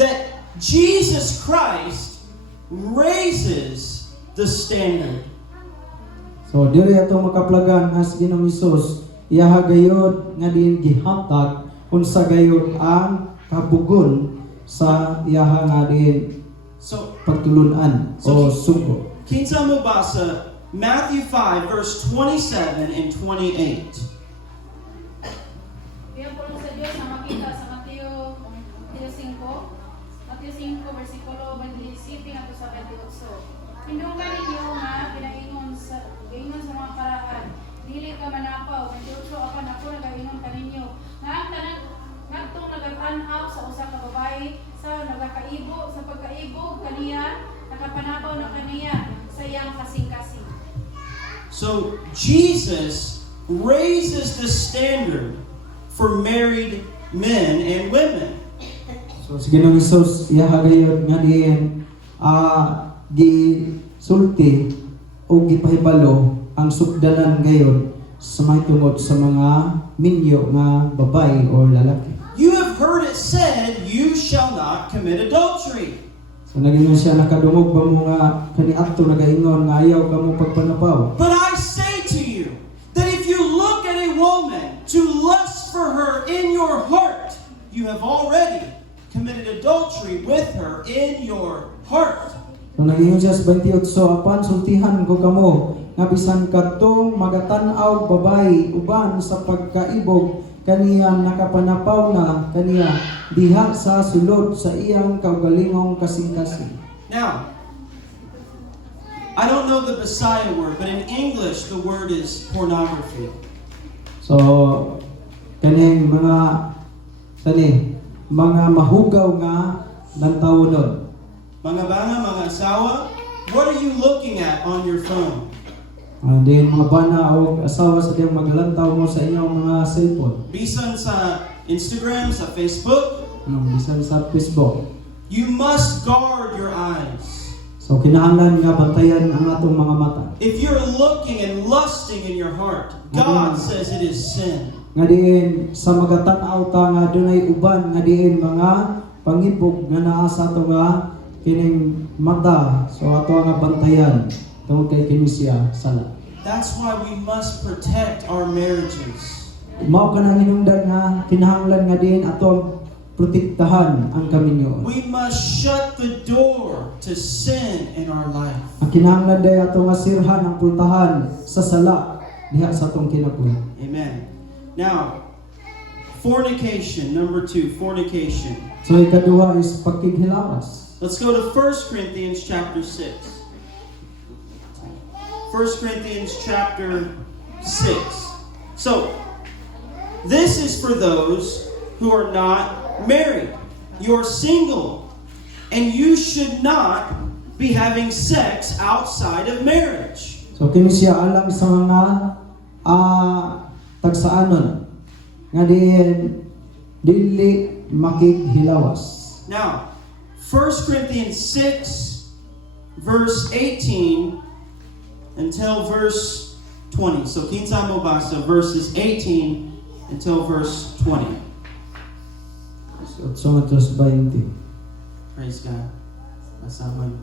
that Jesus Christ raises the standard. So diri ato makaplagan as Ginoong Hesus iyaha gayud nga diin gihatag unsa gayud ang kabugon sa iyaha nga diin So, pagtulunan o sugo. kinsa mo basa Matthew 5 verse 27 and 28. Bilang pulong sa Diyos na makita sa Mateo 5 versikulo 27 hangtod sa 28. Hindunggan ninyo nga pinaingon sa mga paraan. Dili ka manapaw, 28 apan ako nagaingon kaninyo. Nga ang tanan ngadtong nagatanaw sa usa ka babae sa nagakaibo sa pagkaibog kaniya nakapanabaw na kaniya sa iyang kasing-kasing. So, Jesus raises the standard for married men and women. So sa Ginoong Hesus iyaha gayud nga diin gisulti o gipahibalo ang sugdanan gayud sa may tungod sa mga minyo nga babae o lalaki. You have heard it said, you shall not commit adultery. So naging siya nakadungog ba mo nga kaniadto nagaingon nga ayaw ka mo pagpanapaw. But I say to you that if you look at a woman to lust for her in your heart, you have already committed adultery with her in your heart. So naging siya sa 28 apan sultihan ko kamo nga bisan kadtong magatan-aw babae uban sa pagkaibog kaniya nakapanapaw na kaniya diha sa sulod sa iyang kaugalingong kasing-kasing. Now, I don't know the Messiah word, but in English the word is pornography. So kaning mga mahugaw nga lantawon. Mga bana, mga asawa, what are you looking at on your phone? Din mga bana o asawa sa diyang maglantaw mo sa inyong mga cellphone. Bisan sa Instagram, sa Facebook, Bisan sa Facebook. you must guard your eyes. So kinahanglan nga bantayan ang atong mga mata. If you're looking and lusting in your heart, God says it is sin. Nga diin sa magatan-aw ta nga dunay uban nga diin mga pangibog nga naa sa ato nga kining mata. So ato nga bantayan tungod kay kini siya sala. That's why we must protect our marriages. Mao ka nang hinungdan nga kinahanglan nga diin ato protektahan ang kaminyo. We must shut the door to sin in our life. Ang kinahanglan day ato nga sirhan ang pultahan sa sala diha sa atong kinabuhi. Amen. Now, fornication, number 2, fornication. So ikaduha is pagkighilawas. Let's go to 1 Corinthians chapter 6. 1 Corinthians chapter 6. So, this is for those who are not married. You're single, and you should not be having sex outside of marriage. So kini siya alang sa mga tagsaanon nga diin dili makighilawas. Now, 1 Corinthians 6, verse 18 until verse 20. So, kinsa mo basa verses 18 until verse 20. So 20. Praise God. Basahan.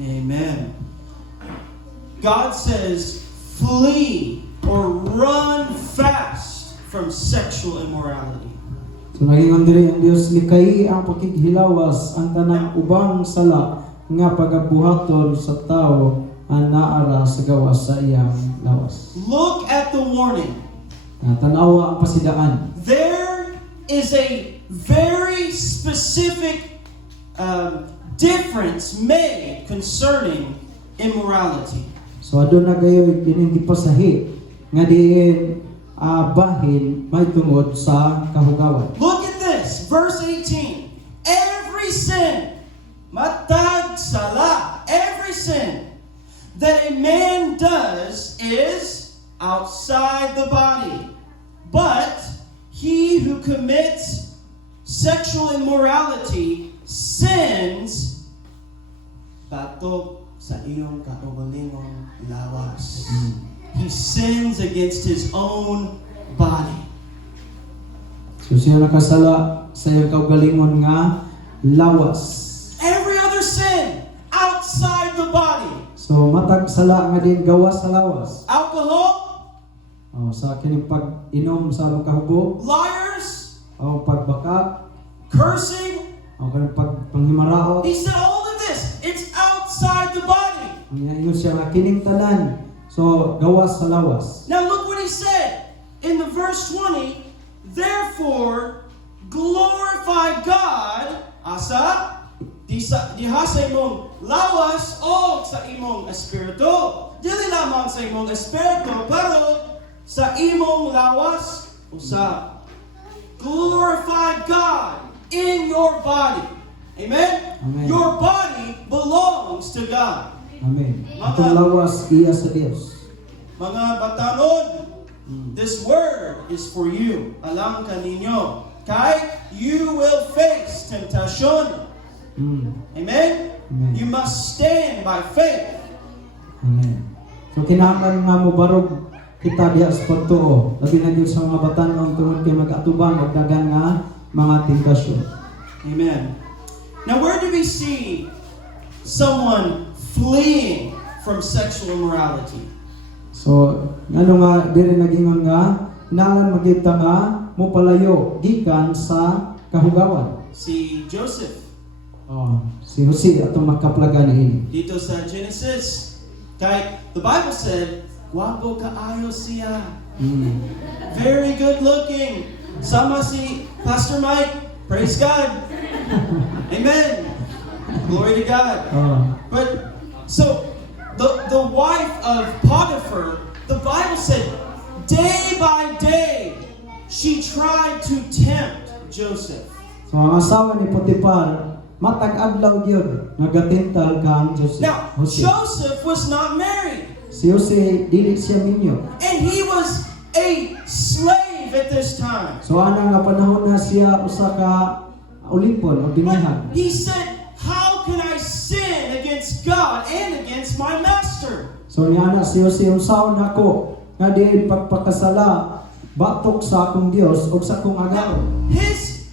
Amen. God says, flee or run fast from sexual immorality. So naging diri ang Dios likay ang pakighilawas ang tanang ubang sala nga pagabuhaton sa tao ang naara sa gawas sa iyang lawas. Look at the warning. Tanawa ang pasidaan. There is a very specific difference made concerning immorality. So adun na gayo kining gipasahi nga diin bahin may tungod sa kahugawan. Look at this, verse 18. Every sin, matag sala, every sin that a man does is outside the body. But he who commits sexual immorality sins batok sa iyong kaugalingong lawas. He sins against his own body. So siya nakasala sa iyong kaugalingon nga lawas. Every other sin outside the body. So matag sala nga din gawas sa lawas. Alcohol, Sa kining pag-inom sa makahubog, liars, pagbakak, cursing. kining pagpanghimaraot. He said all of this, it's outside the body. Ang ingon siya nga kining tanan. So gawas sa lawas. Now look what he said in the verse 20. Therefore, glorify God asa diha sa imong lawas o sa imong espiritu. Dili lamang sa imong espiritu, pero sa imong lawas usa. Glorify God in your body. Amen? Amen. Your body belongs to God. Amen. Atong lawas iya sa Dios. Mga batanon, this word is for you. Alam ka ninyo. Kay you will face temptation. Amen? Amen. You must stand by faith. Amen. So kinahanglan nga mo barog kita diha sa pagtuo. Labi na gyud sa mga batanon tungod kay mag-atubang og dagan nga mga tentasyon. Amen. Now where do we see someone fleeing from sexual immorality? So ngano nga diri nagingon nga kinahanglan makita nga mo palayo gikan sa kahugawan. Si Joseph. Si Jose atong makaplaga niini. Dito sa Genesis. Kay the Bible said, guwapo kaayo siya. Very good looking. Sama si Pastor Mike. Praise God. Amen. Glory to God. But so the wife of Potiphar, the Bible said, day by day she tried to tempt Joseph. So ang asawa ni Potiphar matag adlaw gyud nagatintal kang Jose. Now, Joseph was not married. Si Jose dili siya minyo. And he was a slave at this time. So ana nga panahon na siya usa ka ulipon o binihan. But he said, how can I sin against God and against my master? So niana si Jose unsaon nako nga diin pagpakasala batok sa akong Dios ug sa akong Now, agaw. his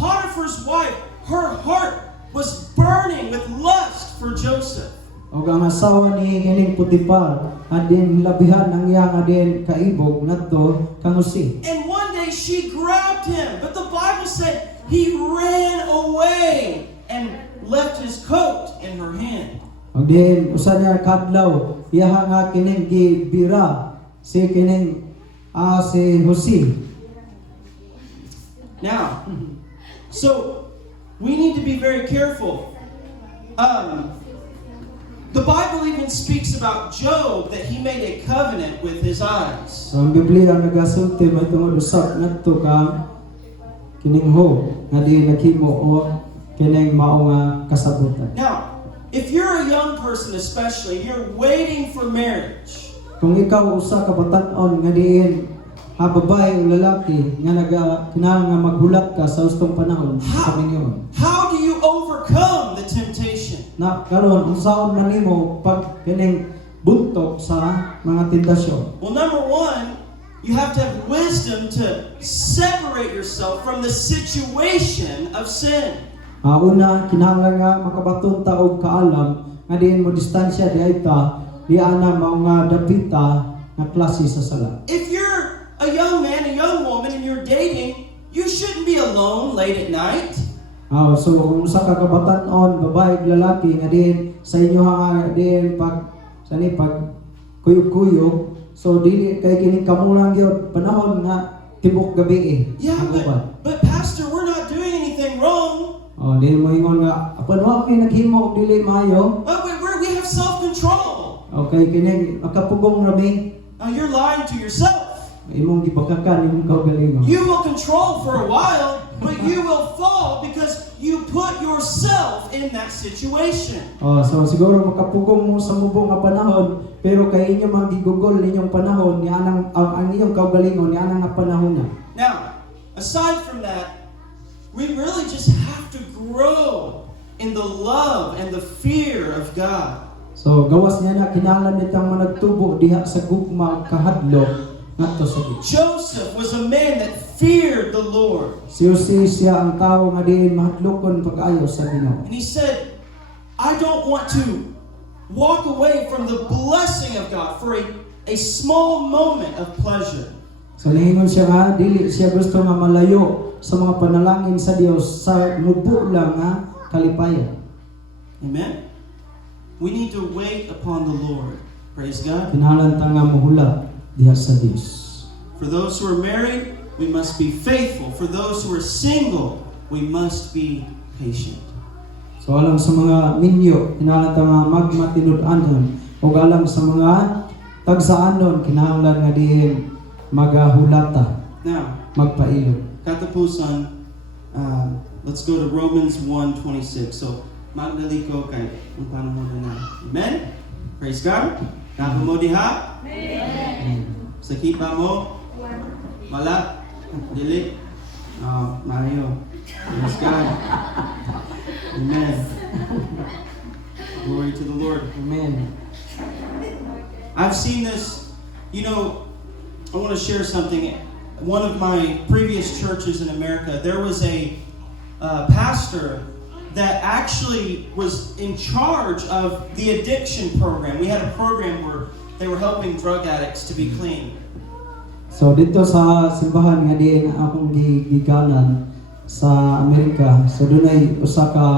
Potiphar's wife, her heart was burning with lust for Joseph. Og ang asawa ni kining Potiphar adin labihan ang iya nga din kaibog ngadto kang Jose. And one day she grabbed him, but the Bible said he ran away and left his coat in her hand. Og din usa niya kadlaw iya nga kining gibira si kining si Jose. Now, so we need to be very careful. The Bible even speaks about Job that he made a covenant with his eyes. So ang Biblia nagasulti may tungod usab ngadto ka kining ho nga di naghimo o kining mao nga kasabutan. Now, if you're a young person especially, you're waiting for marriage. Kung ikaw usa ka batan-on nga diin babae o lalaki nga kinahanglan nga maghulat ka sa ustong panahon sa Panginoon. How do you overcome the temptation? Na karon unsaon man nimo pag kining buntok sa mga tentasyon? Well, number one, you have to have wisdom to separate yourself from the situation of sin. Una kinahanglan nga makabaton ta og kaalam nga diin mo distansya diay ta di ana mao nga dapita nga klase sa sala. If you're a young man, a young woman, and you're dating, you shouldn't be alone late at night. So kung usa ka kabatan-on, babae ug lalaki nga din sa inyo nga din pag kuyog-kuyog, so dili kay kini kamulang gyud panahon nga tibok gabi Yeah, but Pastor, we're not doing anything wrong. di mo ingon nga apan wa kay naghimo og dili maayo. But we have self-control. Okay, kini makapugong rami. Now you're lying to yourself. Imong gibakakan imong kaugalingon. You will control for a while, but you will fall because you put yourself in that situation. Oh, so siguro makapugong mo sa mubong nga panahon, pero kay inyo manggigugol ninyong panahon ni anang ang inyong kaugalingon ni anang nga panahon na. Now, aside from that, we really just have to grow in the love and the fear of God. So gawas niya na kinahanglan nitang managtubo diha sa gugma kahadlok ngadto sa Dios. Joseph was a man that feared the Lord. Si Jose siya ang tawo nga diin mahadlokon pag-ayo sa Ginoo. And he said, I don't want to walk away from the blessing of God for a small moment of pleasure. So niingon siya nga dili siya gusto nga malayo sa mga panalangin sa Dios sa mubo lang nga kalipayan. Amen? We need to wait upon the Lord. Praise God. Kinahanglan ta nga mohula diha sa Dios. For those who are married, we must be faithful. For those who are single, we must be patient. So alang sa mga minyo kinahanglan ta nga magmatinud-anon ug alang sa mga tagsaanon kinahanglan nga diin magahulata, Now, magpailog. katapusan, let's go to Romans 1:26. So, magdaliko kay ang panahon na. Amen? Praise God. Napa mo diha? Sa kipa mo? Mala? Dili? Mario. Praise God. Amen. Glory to the Lord. Amen. I've seen this, you know, I want to share something. One of my previous churches in America, there was a pastor that actually was in charge of the addiction program. We had a program where they were helping drug addicts to be clean. So dito sa simbahan nga diin akong giganan sa Amerika. So dunay usa ka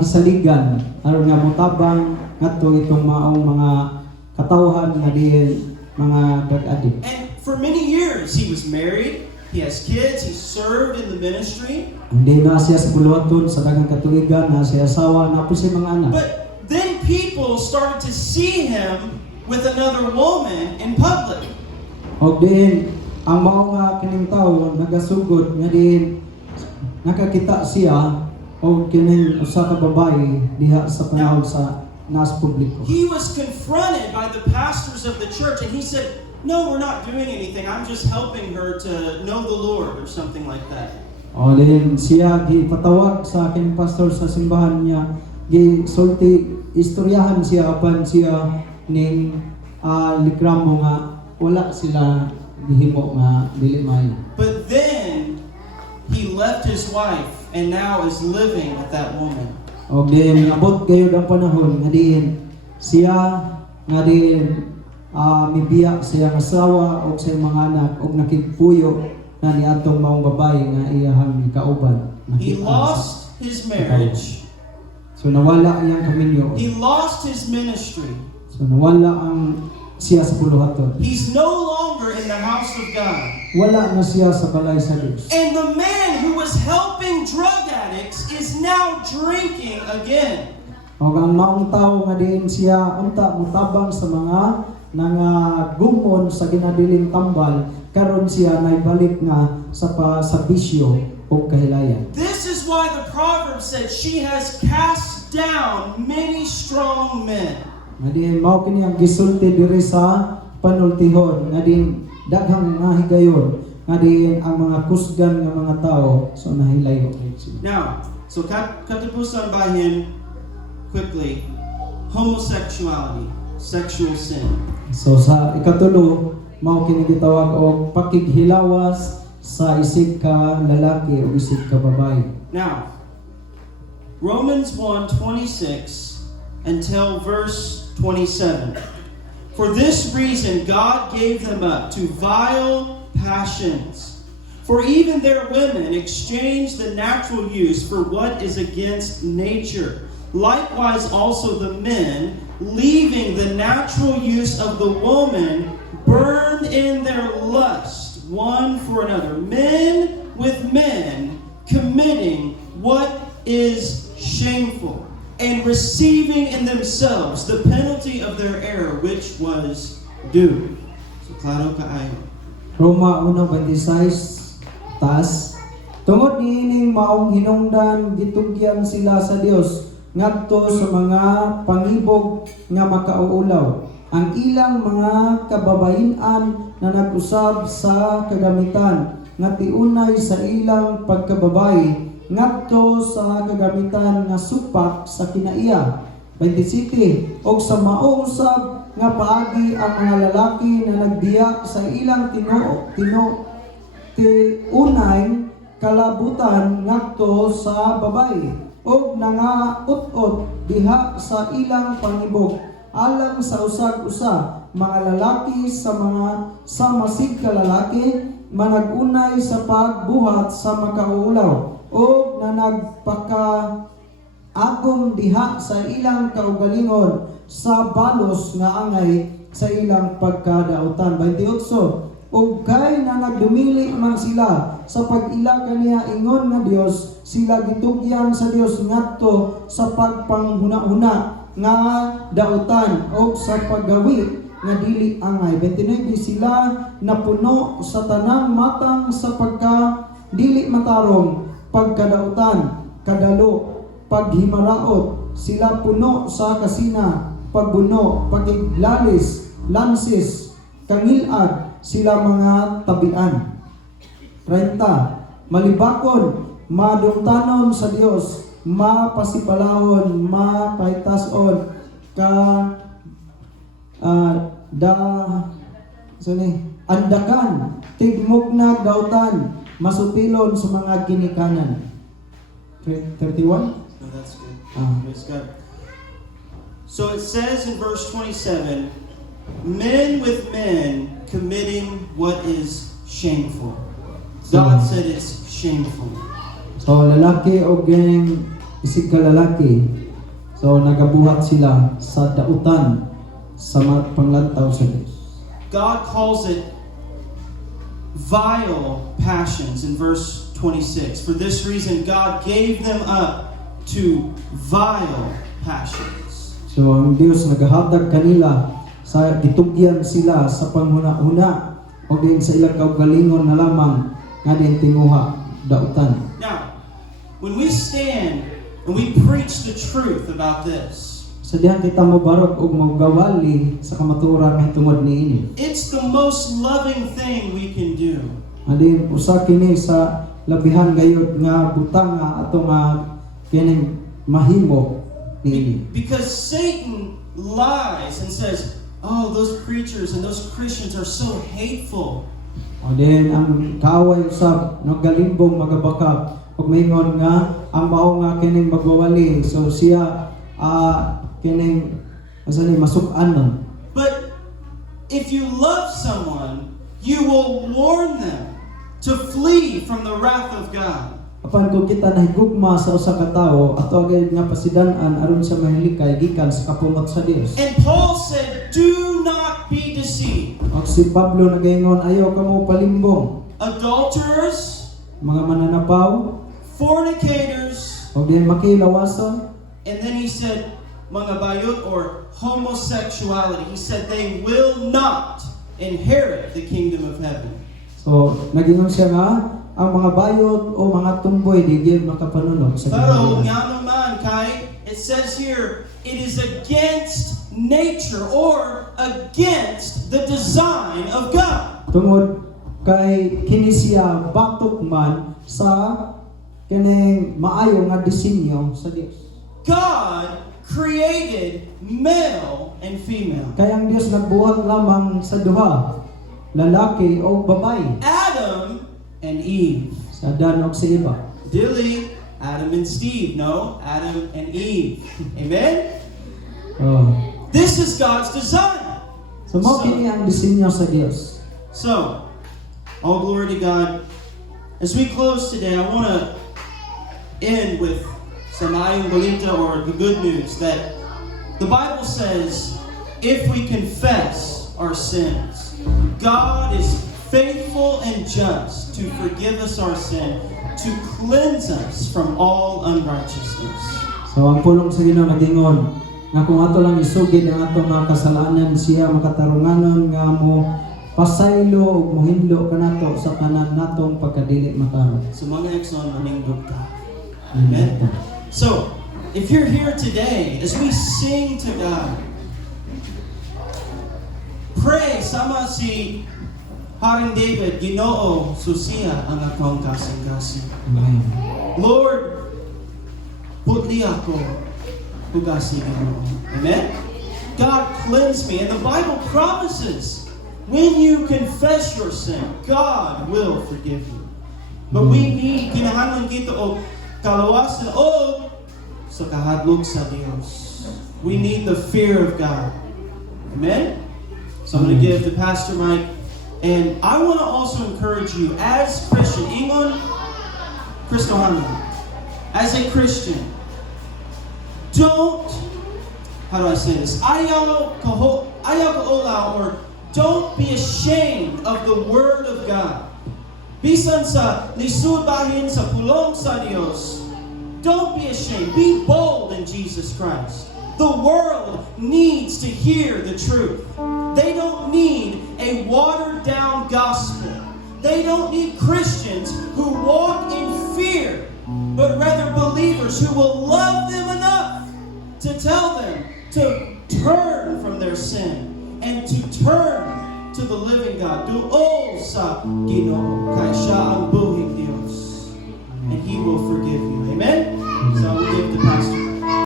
gisaligan aron nga motabang ngadto itong maong mga katawhan nga diin mga drug addict. And for many years, he was married, he has kids, he served in the ministry. Hindi na siya sa buluhaton sa daghang katuigan na siya asawa na po siya mga anak. But then people started to see him with another woman in public. Og diin ang mao nga kining tawo nagasugod nga diin nakakita siya og kining usa ka babae diha sa panahon sa nas publiko. He was confronted by the pastors of the church and he said, "No, we're not doing anything. I'm just helping her to know the Lord," or something like that. O din siya gipatawag sa aking pastor sa simbahan niya, gisulti istoryahan siya apan siya ning likramo nga wala sila gihimo nga dili maayo. But then he left his wife and now is living with that woman. Og din abot gayud ang panahon nga diin siya nga diin mibiya siya nga asawa og sa mga anak og nakigpuyo na niadtong maong babae nga iyahang kauban. He lost his marriage. So nawala iyang kaminyo. He lost his ministry. So nawala ang siya sa buluhaton. He's no longer in the house of God. Wala na siya sa balay sa Dios. And the man who was helping drug addicts is now drinking again. Og ang maong tawo nga diin siya unta mutabang sa mga gumon sa ginabiling tambal karon siya naibalik nga sa bisyo o kahilayan. This is why the proverb said she has cast down many strong men. Nga diin mao kini ang gisulti diri sa panultihon nga diin daghang mga higayon nga diin ang mga kusgan nga mga tao so nahilayo. Now, so katapusan by him quickly, homosexuality, sexual sin. So sa ikatulo mao kini gitawag og pakighilawas sa isig ka lalaki o isig ka babae. Now, Romans 1:26 until verse 27. For this reason God gave them up to vile passions. For even their women exchanged the natural use for what is against nature. Likewise also the men, leaving the natural use of the woman, burned in their lust one for another. Men with men, committing what is shameful. and receiving in themselves the penalty of their error, which was due. So, klaro kaayo. Roma 1:26 taas. Tungod niining maong hinungdan gitugyan sila sa Dios ngadto sa mga pangibog nga makauulaw. Ang ilang mga kababain-an na nag-usab sa kagamitan nga tiunay sa ilang pagkababayi ngadto sa kagamitan nga supak sa kinaiya. 27 og sa mao usab nga paagi ang mga lalaki na nagbiya sa ilang tiunay kalabutan ngadto sa babayi og nangaut-ot diha sa ilang pangibog alang sa usag-usa mga lalaki sa masig ka lalaki managunay sa pagbuhat sa makauulaw og na nagpaka-agom diha sa ilang kaugalingon sa balos nga angay sa ilang pagkadautan. 28 ug kay na nagdumili man sila sa pag-ila kaniya ingon nga Dios, sila gitugyan sa Dios ngadto sa pagpanghuna-huna nga dautan o sa paggawi nga dili angay. 29 sila napuno sa tanang matang sa pagka dili matarong pagkadautan, kadalo, paghimaraot, sila puno sa kasina, pagbuno, pagiglalis, lansis, kangilad, sila mga tabian. 30. Malibakon, madungtanon sa Dios, mapasipalahon, mapahitason, andakan, tigmugna dautan, masupilon sa mga ginikanan. 31? No, that's good. Ah. Praise God. So it says in verse 27, men with men committing what is shameful. God said it's shameful. So lalaki o ganing isig ka lalaki. So nagabuhat sila sa dautan sa panglantaw sa Dios. God calls it vile passions in verse 26. For this reason, God gave them up to vile passions. So ang Dios nagahatag kanila sa gitugyan sila sa panghuna-huna o din sa ilang kaugalingon na lamang nga din tinguha dautan. Now, when we stand and we preach the truth about this, Sa dihan kita mobarog og magawali sa kamaturan nga tungod niini. it's the most loving thing we can do. Adin usa kini sa labihan gayud nga butanga ato nga kining mahimo niini. Because Satan lies and says, oh, those preachers and those Christians are so hateful. O din ang kaaway usab nagalimbong magabakab ug maingon nga ang mao nga kining magwawali so siya kining asa ni masuk-anon. But if you love someone, you will warn them to flee from the wrath of God. Apan kung kita nahigugma sa usa ka tawo ato agad nga pasidan-an aron sa mahilikay gikan sa kapumot sa Dios. And Paul said, do not be deceived. Og si Pablo nagaingon ayaw kamo palimbong. Adulterers, Mga mananapaw fornicators, og din makilawason. and then he said, mga bayot or homosexuality. He said they will not inherit the kingdom of heaven. So nagingon siya nga ang mga bayot o mga tumboy di gyud makapanunod sa Pero Ginoo. nga naman, kay, it says here, it is against nature or against the design of God. Tungod kay kini siya batok man sa kining maayo nga disenyo sa Dios. God created male and female. Kaya ang Dios nagbuhat lamang sa duha, lalaki o babae, Adam and Eve. sa Adan o sa iba. Dilly, Adam and Steve. No, Adam and Eve. Amen? Oh. This is God's design. So mao kini ang disenyo sa Dios. So, all glory to God. As we close today, I want to end with some ayong balita or the good news that the Bible says if we confess our sins, God is faithful and just to forgive us our sin, to cleanse us from all unrighteousness. So So ang pulong sa Ginoo nagingon nga kung ato lang isugid ang atong mga kasalanan siya makatarunganon nga mo pasaylo ug mohinlo kanato sa kanan natong pagkadili makamot. So mga Exxon, maningdog ka. Amen? So, if you're here today, as we sing to God, pray sama si Haring David, Ginoo, susiya ang akong kasing-kasing. Amen. Lord, putli ako, hugasi Ginoo. Amen? God, cleanse me. And the Bible promises, when you confess your sin, God will forgive you. But we need, kinahanglan kita o kalawasan o sa kahadlok sa Diyos. We need the fear of God. Amen? So I'm going to give the pastor mic. And I want to also encourage you as Christian, Ingon, Kristohanan, as a Christian, don't, how do I say this? Ayaw kaola, or don't be ashamed of the Word of God. Bisan sa lisud bahin sa pulong sa Dios, don't be ashamed. Be bold in Jesus Christ. The world needs to hear the truth. They don't need a watered-down gospel. They don't need Christians who walk in fear, but rather believers who will love them enough to tell them to turn from their sin and to turn to the living God. Duol sa Ginoo, kay siya ang buhing Dios, and He will forgive you. Amen?